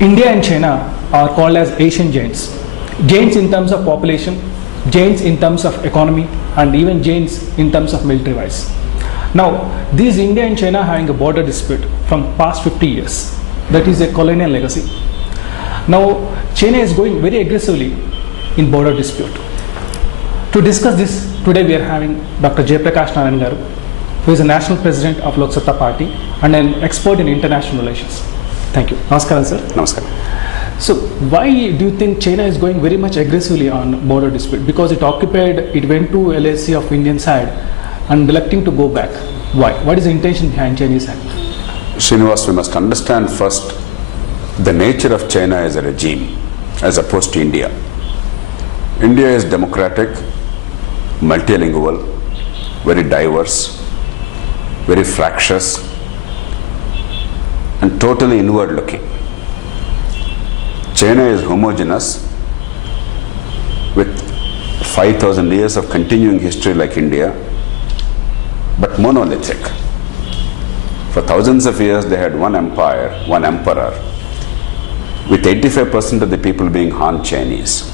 India and China are called as Asian giants. Giants in terms of population, giants in terms of economy, and even giants in terms of military wise. Now, these India and China having a border dispute from past 50 years. That is a colonial legacy. Now, China is going very aggressively in border dispute. To discuss this, today we are having Dr. Jayaprakash Narayan Garu, who is the National President of Lok Satta Party and an expert in international relations. Thank you. Namaskaram, sir. Namaskaram. So, why do you think China is going very much aggressively on border dispute? Because it went to LAC of Indian side and electing to go back. Why? What is the intention behind Chinese side? Srinivas, we must understand first the nature of China as a regime as opposed to India. India is democratic, multilingual, very diverse, very fractious, and totally inward looking. China is homogeneous with 5,000 years of continuing history like India, but monolithic. For thousands of years they had one empire, one emperor, with 85% of the people being Han Chinese.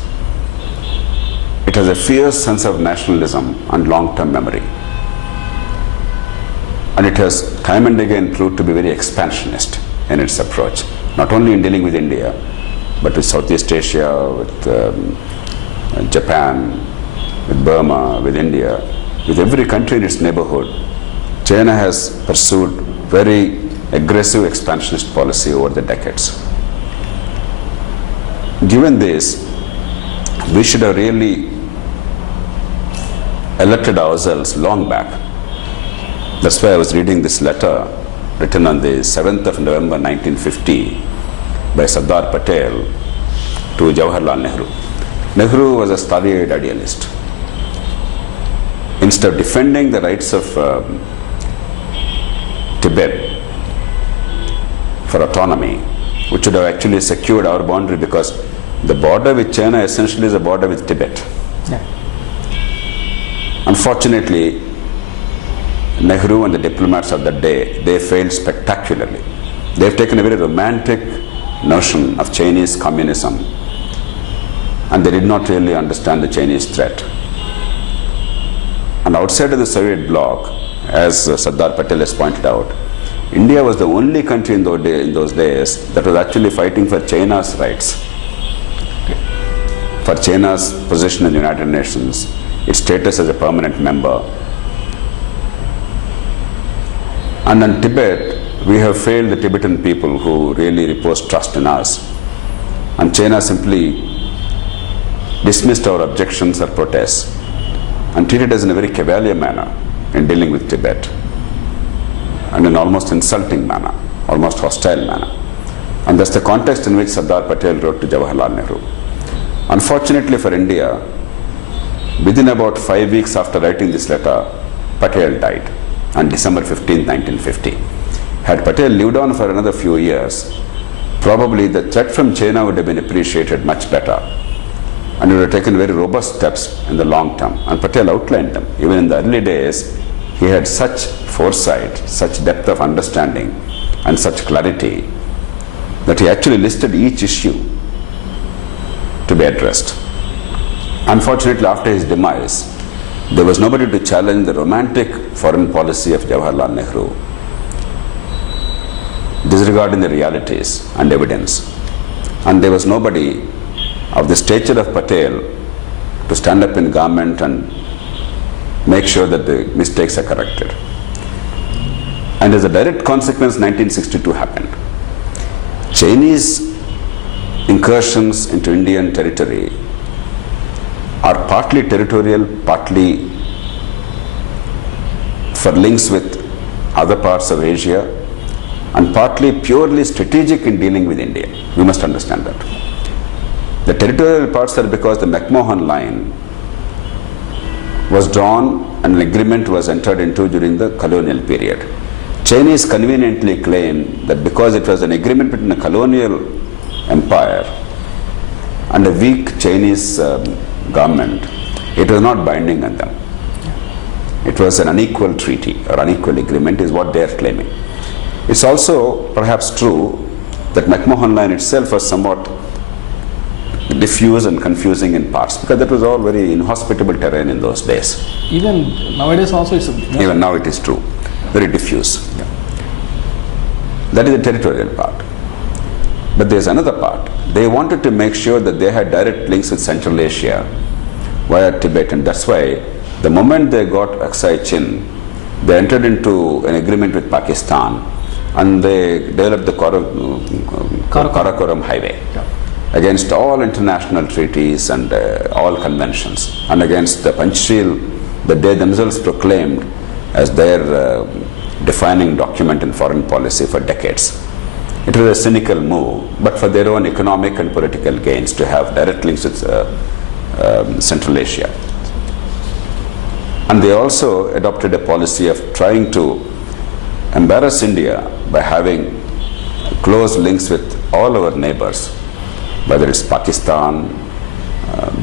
It has a fierce sense of nationalism and long-term memory. And it has time and again proved to be very expansionist in its approach, not only in dealing with India, but with Southeast Asia, with Japan, with Burma, with India, with every country in its neighborhood. China has pursued very aggressive expansionist policy over the decades. Given this, we should have really alerted ourselves long back. That's why I was reading this letter written on the 7th of November 1950 by Sardar Patel to Jawaharlal Nehru. Nehru was a starry-eyed idealist. Instead of defending the rights of Tibet for autonomy, which would have actually secured our boundary, because the border with China essentially is a border with Tibet. Yeah. Unfortunately, Nehru and the diplomats of that day, they failed spectacularly. They've taken a very romantic notion of Chinese communism, and they did not really understand the Chinese threat. And outside of the Soviet bloc, as Sardar Patel has pointed out, India was the only country in those days that was actually fighting for China's rights, for China's position in the United Nations, its status as a permanent member. And in Tibet, we have failed the Tibetan people who really reposed trust in us. And China simply dismissed our objections or protests and treated us in a very cavalier manner in dealing with Tibet, and in almost insulting manner, almost hostile manner. And that's the context in which Sardar Patel wrote to Jawaharlal Nehru. Unfortunately for India, within about 5 weeks after writing this letter, Patel died on December 15, 1950. Had Patel lived on for another few years, probably the threat from China would have been appreciated much better, and he would have taken very robust steps in the long term. And Patel outlined them. Even in the early days, he had such foresight, such depth of understanding, and such clarity that he actually listed each issue to be addressed. Unfortunately, after his demise, there was nobody to challenge the romantic foreign policy of Jawaharlal Nehru, disregarding the realities and evidence. And there was nobody of the stature of Patel to stand up in government and make sure that the mistakes are corrected. And as a direct consequence, 1962 happened. Chinese incursions into Indian territory are partly territorial, partly for links with other parts of Asia, and partly purely strategic in dealing with India. We must understand that. The territorial parts are because the McMahon line was drawn and an agreement was entered into during the colonial period. Chinese conveniently claim that because it was an agreement between a colonial empire and a weak Chinese government, it was not binding on them. It was an unequal treaty or unequal agreement is what they are claiming. It's also perhaps true That McMahon line itself was somewhat diffuse and confusing in parts because that was all very inhospitable terrain in those days. Even nowadays also it's Even now it is true, very diffuse. That is the territorial part. But there's another part. They wanted to make sure that they had direct links with Central Asia via Tibet, and that's why the moment they got Aksai Chin, they entered into an agreement with Pakistan and they developed the Karakoram Highway against all international treaties and all conventions, and against the Panchsheel that they themselves proclaimed as their defining document in foreign policy for decades. It was a cynical move, but for their own economic and political gains to have direct links with Central Asia. And they also adopted a policy of trying to embarrass India by having close links with all our neighbors, whether it's Pakistan,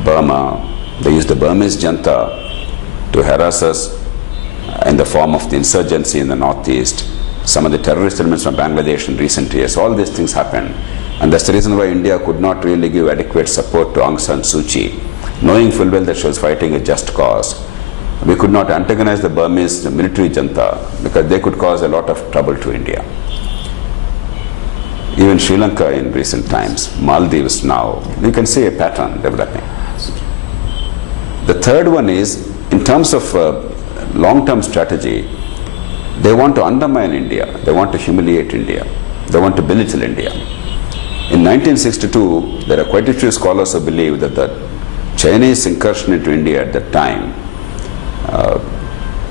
Burma. They used the Burmese junta to harass us in the form of the insurgency in the northeast, some of the terrorist elements from Bangladesh in recent years. All these things happened, and that's the reason why India could not really give adequate support to Aung San Suu Kyi, knowing full well that she was fighting a just cause. We could not antagonize the Burmese military junta because they could cause a lot of trouble to India. Even Sri Lanka in recent times, Maldives now, you can see a pattern developing. The third one is, in terms of long-term strategy, they want to undermine India, they want to humiliate India, they want to belittle India. In 1962, there are quite a few scholars who believe that the Chinese incursion into India at that time,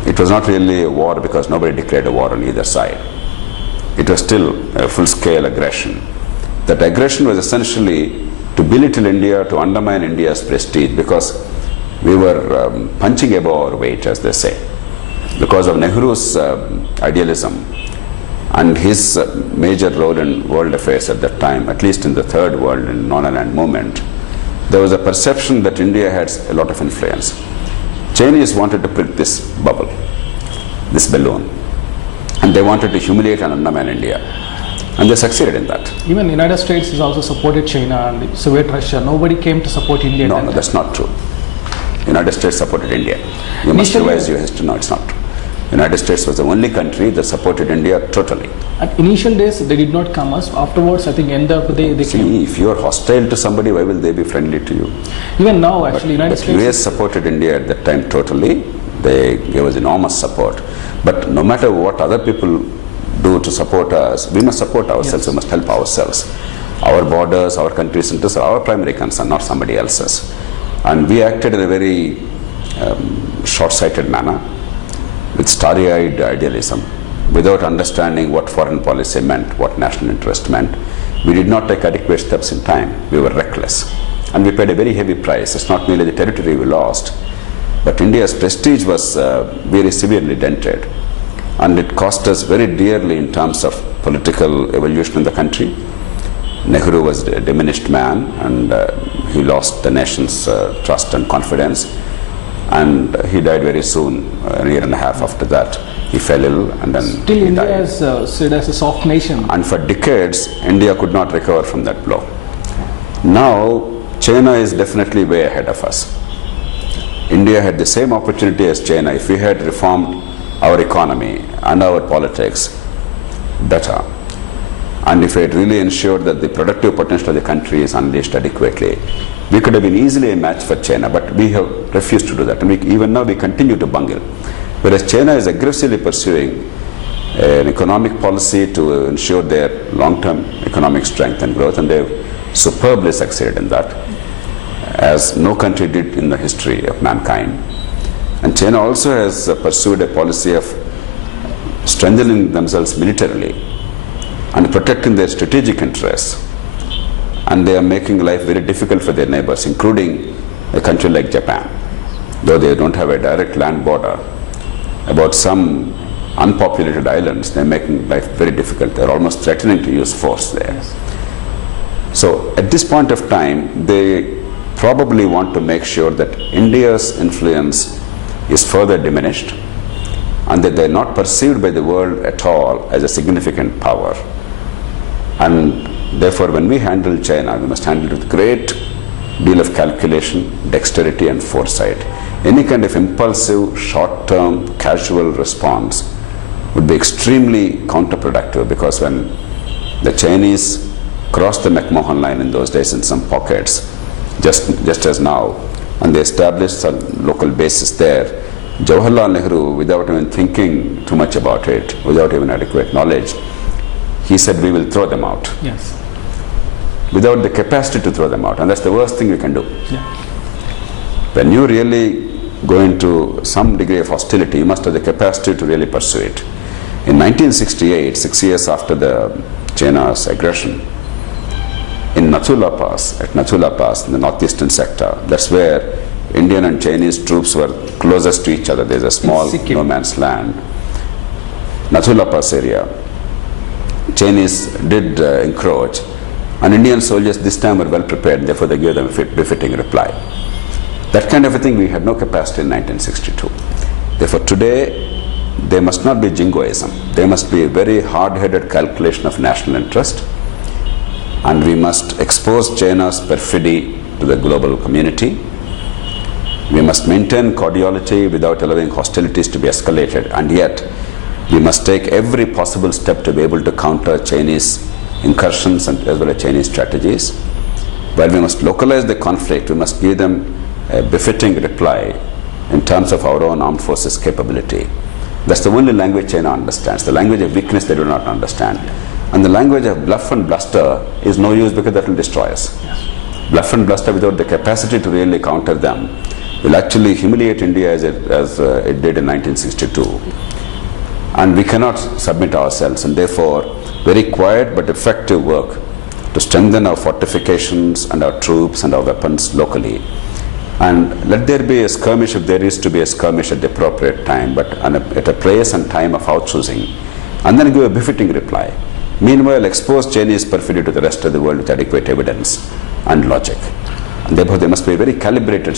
it was not really a war because nobody declared a war on either side. It was still a full-scale aggression. That aggression was essentially to belittle India, to undermine India's prestige, because we were punching above our weight, as they say. Because of Nehru's idealism and his major role in world affairs at that time, at least in the third world and non-aligned movement, there was a perception that India had a lot of influence. Chinese wanted to prick this bubble, this balloon, and they wanted to humiliate and undermine India, and they succeeded in that. Even the United States has also supported China and Soviet Russia. Nobody came to support India. No, that's not true. United States supported India. You must revise your history. No, it's not true. United States was the only country that supported India totally. At initial days, they did not come us. Afterwards, I think end of the day they came. See, if you are hostile to somebody, why will they be friendly to you? Even now, actually, United States. US supported India at that time totally. They gave us enormous support. But no matter what other people do to support us, we must support ourselves. We must help ourselves. Our borders, our country's interests are our primary concern, not somebody else's. And we acted in a very short-sighted manner, with starry-eyed idealism, without understanding what foreign policy meant, what national interest meant. We did not take adequate steps in time. We were reckless. And we paid a very heavy price. It's not merely the territory we lost, but India's prestige was very severely dented. And it cost us very dearly in terms of political evolution in the country. Nehru was a diminished man, and he lost the nation's trust and confidence. And he died very soon, a year and a half after that. He fell ill, and then still he India died. is said as a soft nation. And for decades, India could not recover from that blow. Now, China is definitely way ahead of us. India had the same opportunity as China if we had reformed our economy and our politics better. And if we had really ensured that the productive potential of the country is unleashed adequately, we could have been easily a match for China, but we have refused to do that. And even now we continue to bungle. Whereas China is aggressively pursuing an economic policy to ensure their long-term economic strength and growth, and they've superbly succeeded in that, as no country did in the history of mankind. And China also has pursued a policy of strengthening themselves militarily and protecting their strategic interests. And they are making life very difficult for their neighbors, including a country like Japan. Though they don't have a direct land border, about some unpopulated islands, they're making life very difficult. They're almost threatening to use force there. So at this point of time, they probably want to make sure that India's influence is further diminished and that they're not perceived by the world at all as a significant power. And Therefore, when we handle China, we must handle it with great deal of calculation, dexterity and foresight. Any kind of impulsive, short-term, casual response would be extremely counterproductive, because when the Chinese crossed the McMahon line in those days in some pockets, just as now, and they established some local bases there, Jawaharlal Nehru, without even thinking too much about it, without even adequate knowledge, he said, we will throw them out. Yes. Without the capacity to throw them out, and that's the worst thing you can do. Yeah. When you really go into some degree of hostility, you must have the capacity to really pursue it. In 1968, 6 years after the China's aggression, in Nathula Pass, at Nathula Pass in the northeastern sector, that's where Indian and Chinese troops were closest to each other. There's a small no man's land. Nathula Pass area, Chinese did encroach, and Indian soldiers this time were well prepared, therefore they gave them a befitting reply. That kind of a thing we had no capacity in 1962. Therefore today, there must not be jingoism. There must be a very hard-headed calculation of national interest, and we must expose China's perfidy to the global community. We must maintain cordiality without allowing hostilities to be escalated, and yet we must take every possible step to be able to counter Chinese incursions and as well as Chinese strategies. While we must localize the conflict, we must give them a befitting reply in terms of our own armed forces capability. That's the only language China understands. The language of weakness they do not understand. And the language of bluff and bluster is no use, because that will destroy us. Yes. Bluff and bluster without the capacity to really counter them will actually humiliate India as it did in 1962. And we cannot submit ourselves, and therefore very quiet but effective work to strengthen our fortifications and our troops and our weapons locally. And let there be a skirmish if there is to be a skirmish at the appropriate time, but at a place and time of our choosing, and then give a befitting reply. Meanwhile, expose Chinese perfidy to the rest of the world with adequate evidence and logic. And therefore there must be a very calibrated